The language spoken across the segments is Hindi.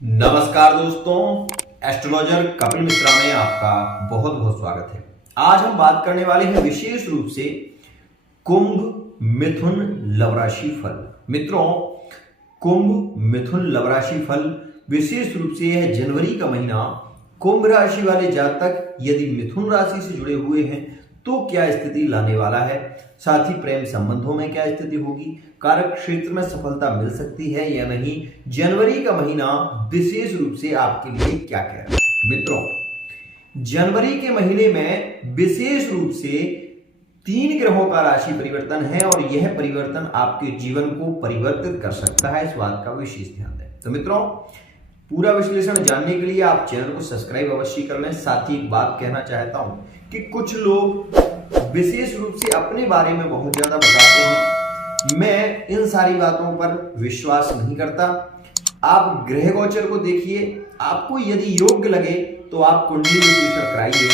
नमस्कार दोस्तों, एस्ट्रोलॉजर कपिल मिश्रा में आपका बहुत बहुत स्वागत है। आज हम बात करने वाले हैं विशेष रूप से कुंभ मिथुन लव राशि फल। मित्रों, कुंभ मिथुन लव राशि फल विशेष रूप से यह जनवरी का महीना कुंभ राशि वाले जातक यदि मिथुन राशि से जुड़े हुए हैं तो क्या स्थिति लाने वाला है, साथ ही प्रेम संबंधों में क्या स्थिति होगी, कार्य क्षेत्र में सफलता मिल सकती है या नहीं, जनवरी का महीना विशेष रूप से आपके लिए क्या कह रहा है। मित्रों, जनवरी के महीने में विशेष रूप से 3 ग्रहों का राशि परिवर्तन है और यह परिवर्तन आपके जीवन को परिवर्तित कर सकता है, इस बात का विशेष ध्यान दें। तो मित्रों, पूरा विश्लेषण जानने के लिए आप चैनल को सब्सक्राइब अवश्य कर लें। साथ ही एक बात कहना चाहता हूं कि कुछ लोग विशेष रूप से अपने बारे में बहुत ज्यादा बताते हैं, मैं इन सारी बातों पर विश्वास नहीं करता। आप ग्रह गोचर को देखिए, आपको यदि योग्य लगे तो आप कुंडली विश्लेषण कराइए,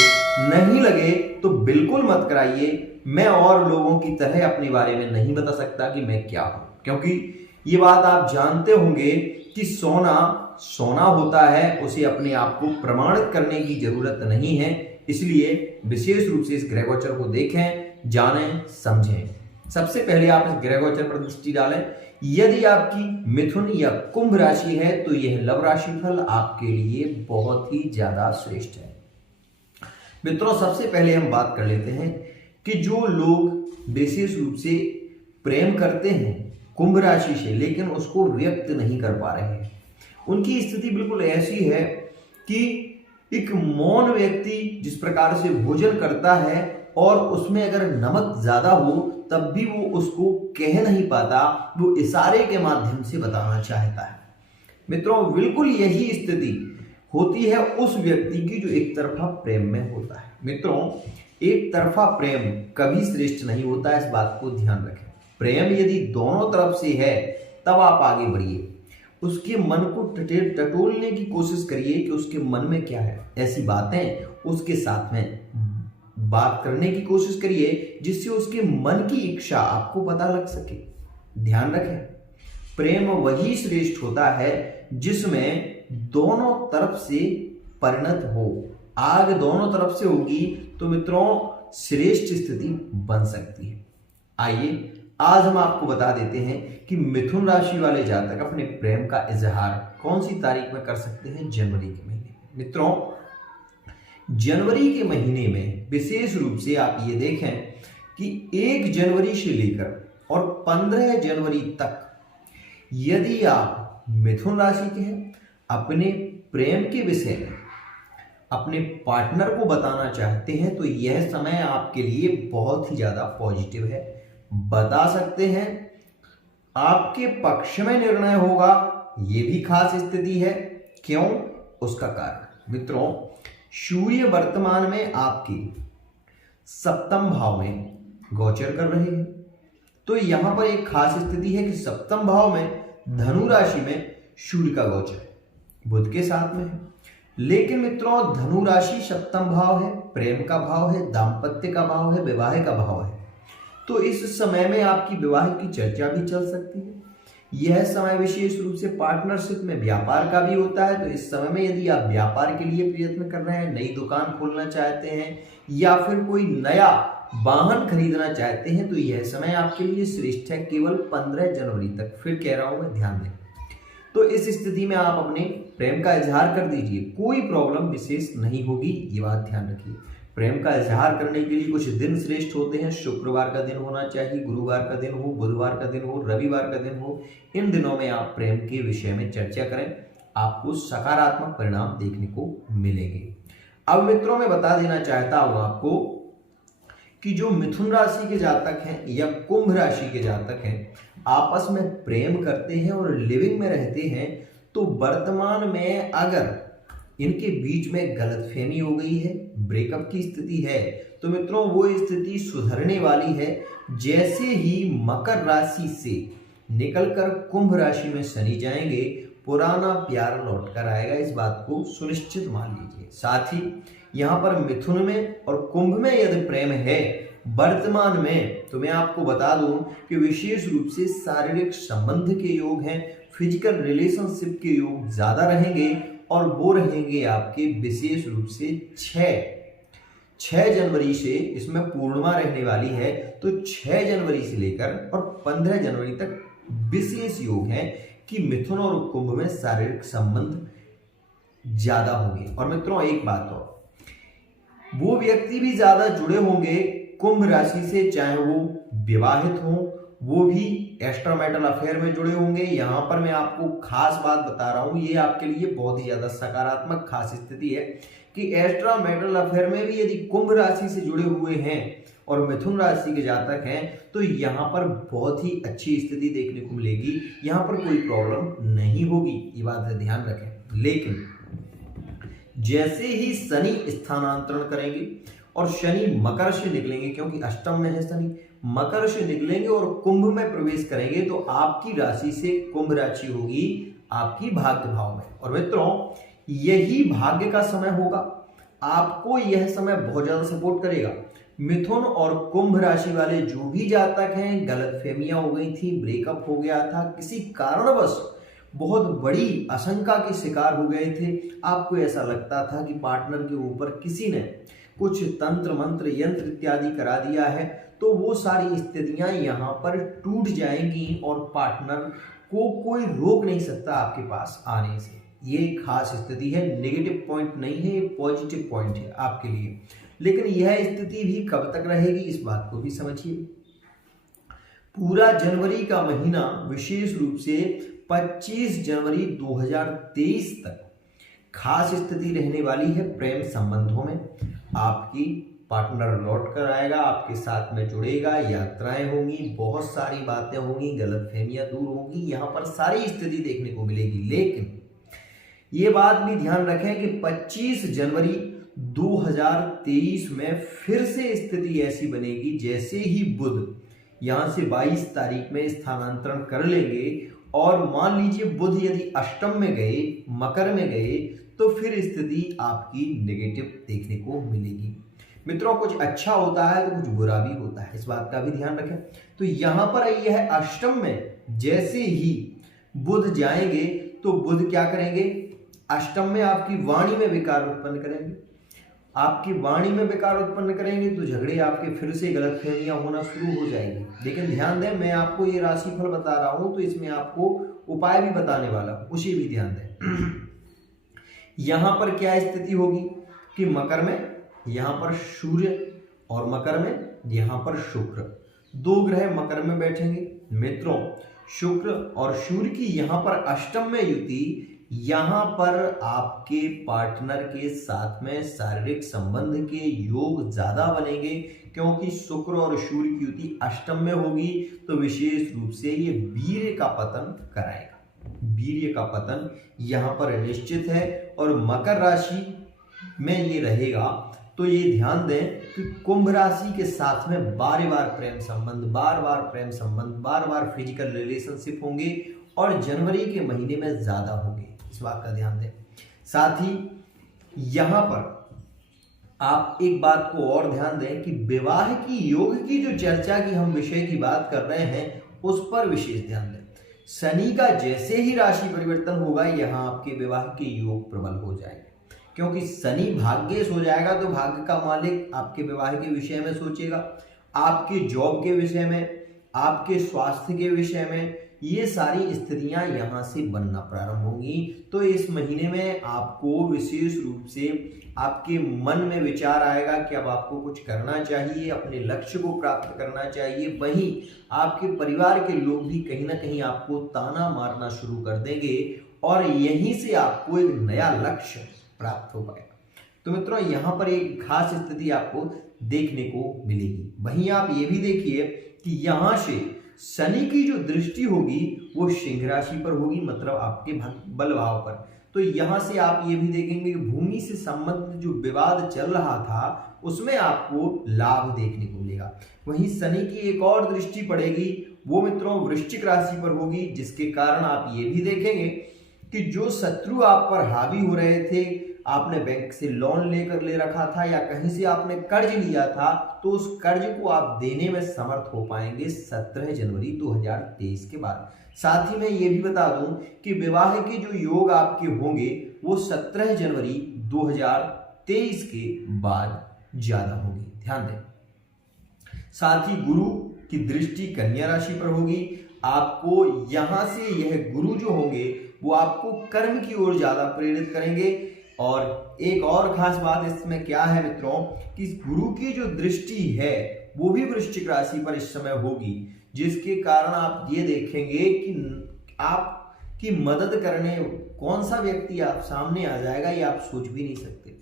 नहीं लगे तो बिल्कुल मत कराइए। मैं और लोगों की तरह अपने बारे में नहीं बता सकता कि मैं क्या हूं, क्योंकि ये बात आप जानते होंगे कि सोना सोना होता है, उसे अपने आप को प्रमाणित करने की जरूरत नहीं है। इसलिए विशेष रूप से इस ग्रह गोचर को देखें, जानें, समझें। सबसे पहले आप इस ग्रह गोचर पर दृष्टि डालें। यदि आपकी मिथुन या कुंभ राशि है तो यह लव राशि फल आपके लिए बहुत ही ज्यादा श्रेष्ठ है। मित्रों, सबसे पहले हम बात कर लेते हैं कि जो लोग विशेष रूप से प्रेम करते हैं कुंभ राशि से लेकिन उसको व्यक्त नहीं कर पा रहे हैं, उनकी स्थिति बिल्कुल ऐसी है कि एक मौन व्यक्ति जिस प्रकार से भोजन करता है और उसमें अगर नमक ज्यादा हो तब भी वो उसको कह नहीं पाता, वो इशारे के माध्यम से बताना चाहता है। मित्रों, बिल्कुल यही स्थिति होती है उस व्यक्ति की जो एक तरफा प्रेम में होता है। मित्रों, एक तरफा प्रेम कभी श्रेष्ठ नहीं होता, इस बात को ध्यान रखें। प्रेम यदि दोनों तरफ से है तब आप आगे बढ़िए, उसके मन को टटोलने की कोशिश करिए कि उसके मन में क्या है, ऐसी बातें उसके साथ में बात करने की कोशिश करिए जिससे उसके मन की इच्छा आपको पता लग सके। ध्यान रखें, प्रेम वही श्रेष्ठ होता है जिसमें दोनों तरफ से परिणत हो। आग दोनों तरफ से होगी तो मित्रों श्रेष्ठ स्थिति बन सकती है। आइए आज हम आपको बता देते हैं कि मिथुन राशि वाले जातक अपने प्रेम का इजहार कौन सी तारीख में कर सकते हैं जनवरी के महीने में। मित्रों, जनवरी के महीने में विशेष रूप से आप ये देखें कि 1 जनवरी से लेकर और 15 जनवरी तक यदि आप मिथुन राशि के हैं, अपने प्रेम के विषय में अपने पार्टनर को बताना चाहते हैं तो यह समय आपके लिए बहुत ही ज्यादा पॉजिटिव है। बता सकते हैं, आपके पक्ष में निर्णय होगा, यह भी खास स्थिति है। क्यों? उसका कारण मित्रों, सूर्य वर्तमान में आपके 7वें भाव में गोचर कर रहे हैं, तो यहां पर एक खास स्थिति है कि 7वें भाव में धनु राशि में सूर्य का गोचर बुध के साथ में है। लेकिन मित्रों, धनु राशि 7वां भाव है, प्रेम का भाव है, दाम्पत्य का भाव है, विवाह का भाव है, तो इस समय में आपकी विवाह की चर्चा भी चल सकती है। यह समय विशेष रूप से पार्टनरशिप में व्यापार का भी होता है, तो इस समय में यदि आप व्यापार के लिए प्रयत्न कर रहे हैं, नई दुकान खोलना चाहते हैं या फिर कोई नया वाहन खरीदना चाहते हैं तो यह समय आपके लिए श्रेष्ठ है, केवल 15 जनवरी तक। फिर कह रहा हूं मैं, ध्यान दें। तो इस स्थिति में आप अपने प्रेम का इजहार कर दीजिए, कोई प्रॉब्लम विशेष नहीं होगी, ये बात ध्यान रखिए। प्रेम का इजहार करने के लिए कुछ दिन श्रेष्ठ होते हैं। शुक्रवार का दिन होना चाहिए, गुरुवार का दिन हो, बुधवार का दिन हो, रविवार का दिन हो। इन दिनों में आप प्रेम के विषय में चर्चा करें, आपको सकारात्मक परिणाम देखने को मिलेंगे। अब मित्रों, मैं बता देना चाहता हूं आपको कि जो मिथुन राशि के जातक हैं या कुंभ राशि के जातक हैं, आपस में प्रेम करते हैं और लिविंग में रहते हैं, तो वर्तमान में अगर इनके बीच में गलतफहमी हो गई है, ब्रेकअप की स्थिति है, तो मित्रों वो स्थिति सुधरने वाली है। जैसे ही मकर राशि से निकलकर कुंभ राशि में शनि जाएंगे, पुराना प्यार लौट कर आएगा, इस बात को सुनिश्चित मान लीजिए। साथ ही यहां पर मिथुन में और कुंभ में यदि प्रेम है वर्तमान में, तो मैं आपको बता दूं कि विशेष रूप से शारीरिक संबंध के योग हैं, फिजिकल रिलेशनशिप के योग ज्यादा रहेंगे और वो रहेंगे आपके विशेष रूप से 6 जनवरी से, इसमें पूर्णिमा रहने वाली है, तो 6 जनवरी से लेकर और 15 जनवरी तक विशेष योग है कि मिथुन और कुंभ में शारीरिक संबंध ज्यादा होंगे। और मित्रों एक बात और, वो व्यक्ति भी ज्यादा जुड़े होंगे कुंभ राशि से, चाहे वो विवाहित हो, वो भी एक्स्ट्रा मैरिटल अफेयर में जुड़े होंगे। यहां पर मैं आपको खास बात बता रहा हूं, ये आपके लिए बहुत ही ज्यादा सकारात्मक खास स्थिति है कि एक्स्ट्रा मैरिटल अफेयर में भी यदि कुंभ राशि से जुड़े हुए हैं और मिथुन राशि के जातक हैं तो यहाँ पर बहुत ही अच्छी स्थिति देखने को मिलेगी, यहाँ पर कोई प्रॉब्लम नहीं होगी, ये बात ध्यान रखें। लेकिन जैसे ही शनि स्थानांतरण करेंगे और शनि मकर से निकलेंगे, क्योंकि अष्टम में है शनि, मकर से निकलेंगे और कुंभ में प्रवेश करेंगे, तो आपकी राशि से कुंभ राशि होगी आपकी भाग्य भाव में। और मित्रों यही भाग्य का समय होगा, आपको यह समय बहुत ज्यादा सपोर्ट करेगा। मिथुन और कुंभ राशि वाले जो भी जातक हैं, गलतफहमियां हो गई थी, ब्रेकअप हो गया था, किसी कारणवश बहुत बड़ी आशंका के शिकार हो गए थे, आपको ऐसा लगता था कि पार्टनर के ऊपर किसी ने कुछ तंत्र मंत्र यंत्र इत्यादि करा दिया है, तो वो सारी स्थितियां यहाँ पर टूट जाएंगी और पार्टनर को कोई रोक नहीं सकता आपके पास आने से। ये खास स्थिति है, नेगेटिव पॉइंट नहीं है, ये पॉजिटिव पॉइंट है आपके लिए। लेकिन यह स्थिति भी कब तक रहेगी इस बात को भी समझिए। पूरा जनवरी का महीना विशेष रूप से 25 जनवरी 2023 तक खास स्थिति रहने वाली है प्रेम संबंधों में। आपकी पार्टनर लौट कर आएगा, आपके साथ में जुड़ेगा, यात्राएं होंगी, बहुत सारी बातें होंगी, गलतफहमियां दूर होंगी, यहाँ पर सारी स्थिति देखने को मिलेगी। लेकिन ये बात भी ध्यान रखें कि 25 जनवरी 2023 में फिर से स्थिति ऐसी बनेगी जैसे ही बुध यहां से 22 तारीख में स्थानांतरण कर लेंगे और मान लीजिए बुध यदि अष्टम में गए, मकर में गए, तो फिर स्थिति आपकी नेगेटिव देखने को मिलेगी। मित्रों कुछ अच्छा होता है तो कुछ बुरा भी होता है, इस बात का भी ध्यान रखें। तो यहां पर यह अष्टम में जैसे ही बुध जाएंगे तो बुध क्या करेंगे, अष्टम में आपकी वाणी में विकार उत्पन्न करेंगे। आपकी वाणी में विकार उत्पन्न करेंगे तो झगड़े आपके फिर से गलतफहमियां होना शुरू हो जाएंगी। लेकिन ध्यान दें, मैं आपको ये राशिफल बता रहा हूं तो इसमें आपको उपाय भी बताने वाला हूं, उसी भी ध्यान दें। यहां पर क्या स्थिति होगी कि मकर में यहां पर सूर्य और मकर में यहां पर शुक्र, दो ग्रह मकर में बैठेंगे। मित्रों शुक्र और सूर्य की यहां पर अष्टम में युति, यहां पर आपके पार्टनर के साथ में शारीरिक संबंध के योग ज्यादा बनेंगे, क्योंकि शुक्र और सूर्य की युति अष्टम में होगी, तो विशेष रूप से ये वीर्य का पतन कराएगा। वीर्य का पतन यहां पर निश्चित है। और मकर राशि में ये रहेगा तो ये ध्यान दें कि कुंभ राशि के साथ में बार बार प्रेम संबंध, बार बार फिजिकल रिलेशनशिप होंगे और जनवरी के महीने में ज्यादा होंगे, इस बात का ध्यान दें। साथ ही यहां पर आप एक बात को और ध्यान दें कि विवाह की योग की जो चर्चा की हम विषय की बात कर रहे हैं उस पर विशेष ध्यान दें। शनि का जैसे ही राशि परिवर्तन होगा यहां आपके विवाह के योग प्रबल हो जाएंगे, क्योंकि शनि भाग्येश हो जाएगा तो भाग्य का मालिक आपके विवाह के विषय में सोचेगा, आपके जॉब के विषय में, आपके स्वास्थ्य के विषय में, ये सारी स्थितियां यहां से बनना प्रारंभ होंगी। तो इस महीने में आपको विशेष रूप से आपके मन में विचार आएगा कि अब आपको कुछ करना चाहिए, अपने लक्ष्य को प्राप्त करना चाहिए। वहीं आपके परिवार के लोग भी कहीं ना कहीं आपको ताना मारना शुरू कर देंगे और यहीं से आपको एक नया लक्ष्य प्राप्त हो पाएगा। तो मित्रों यहाँ पर एक खास स्थिति आपको देखने को मिलेगी। वहीं आप ये भी देखिए कि यहाँ से शनि की जो दृष्टि होगी वो सिंह राशि पर होगी, मतलब आपके बल भाव पर। तो यहां से आप ये भी देखेंगे कि भूमि से संबंधित जो विवाद चल रहा था उसमें आपको लाभ देखने को मिलेगा। वहीं शनि की एक और दृष्टि पड़ेगी, वो मित्रों वृश्चिक राशि पर होगी, जिसके कारण आप ये भी देखेंगे कि जो शत्रु आप पर हावी हो रहे थे, आपने बैंक से लोन ले रखा था या कहीं से आपने कर्ज लिया था, तो उस कर्ज को आप देने में समर्थ हो पाएंगे 17 जनवरी 2023 के बाद। साथ ही मैं ये भी बता दूं कि विवाह के जो योग आपके होंगे वो 17 जनवरी 2023 के बाद ज्यादा होगी, ध्यान दें। साथ ही गुरु की दृष्टि कन्या राशि पर होगी। आपको यहां से यह गुरु जो होंगे वो आपको कर्म की ओर ज्यादा प्रेरित करेंगे। और एक और खास बात इसमें क्या है मित्रों, कि गुरु की जो दृष्टि है वो भी वृश्चिक राशि पर इस समय होगी, जिसके कारण आप ये देखेंगे कि आपकी मदद करने कौन सा व्यक्ति आप सामने आ जाएगा ये आप सोच भी नहीं सकते।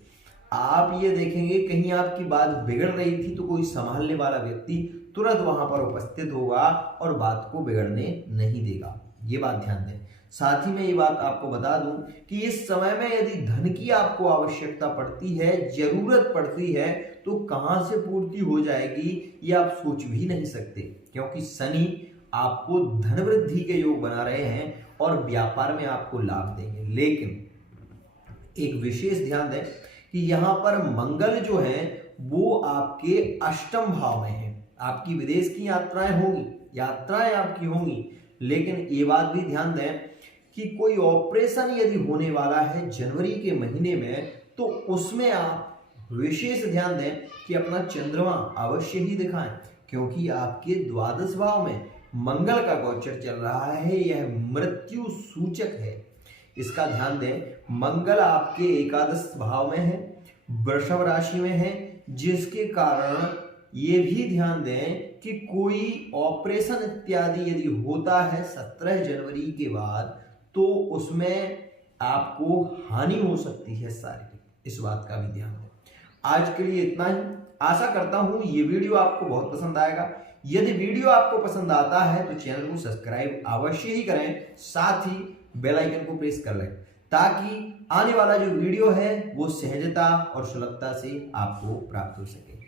आप ये देखेंगे कहीं आपकी बात बिगड़ रही थी तो कोई संभालने वाला व्यक्ति तुरंत वहां पर उपस्थित होगा और बात को बिगड़ने नहीं देगा, ये बात ध्यान दें। साथ ही मैं ये बात आपको बता दूं कि इस समय में यदि धन की आपको आवश्यकता पड़ती है, जरूरत पड़ती है, तो कहां से पूर्ति हो जाएगी ये आप सोच भी नहीं सकते, क्योंकि शनि आपको धन वृद्धि के योग बना रहे हैं और व्यापार में आपको लाभ देंगे। लेकिन एक विशेष ध्यान दें कि यहां पर मंगल जो है वो आपके अष्टम भाव में है। आपकी विदेश की यात्राएं होंगी, यात्राएं आपकी होंगी, लेकिन ये बात भी ध्यान दें कि कोई ऑपरेशन यदि होने वाला है जनवरी के महीने में, तो उसमें आप विशेष ध्यान दें कि अपना चंद्रमा अवश्य ही दिखाएं, क्योंकि आपके द्वादश भाव में मंगल का गोचर चल रहा है, यह मृत्यु सूचक है, इसका ध्यान दें। मंगल आपके एकादश भाव में है, वृषभ राशि में है, जिसके कारण ये भी ध्यान दें कि कोई ऑपरेशन इत्यादि यदि होता है 17 जनवरी के बाद, तो उसमें आपको हानि हो सकती है शारीरिक, इस बात का भी ध्यान दें। आज के लिए इतना ही। आशा करता हूं ये वीडियो आपको बहुत पसंद आएगा। यदि वीडियो आपको पसंद आता है तो चैनल को सब्सक्राइब अवश्य ही करें, साथ ही बेल आइकन को प्रेस कर लें, ताकि आने वाला जो वीडियो है वो सहजता और सुलभता से आपको प्राप्त हो सके।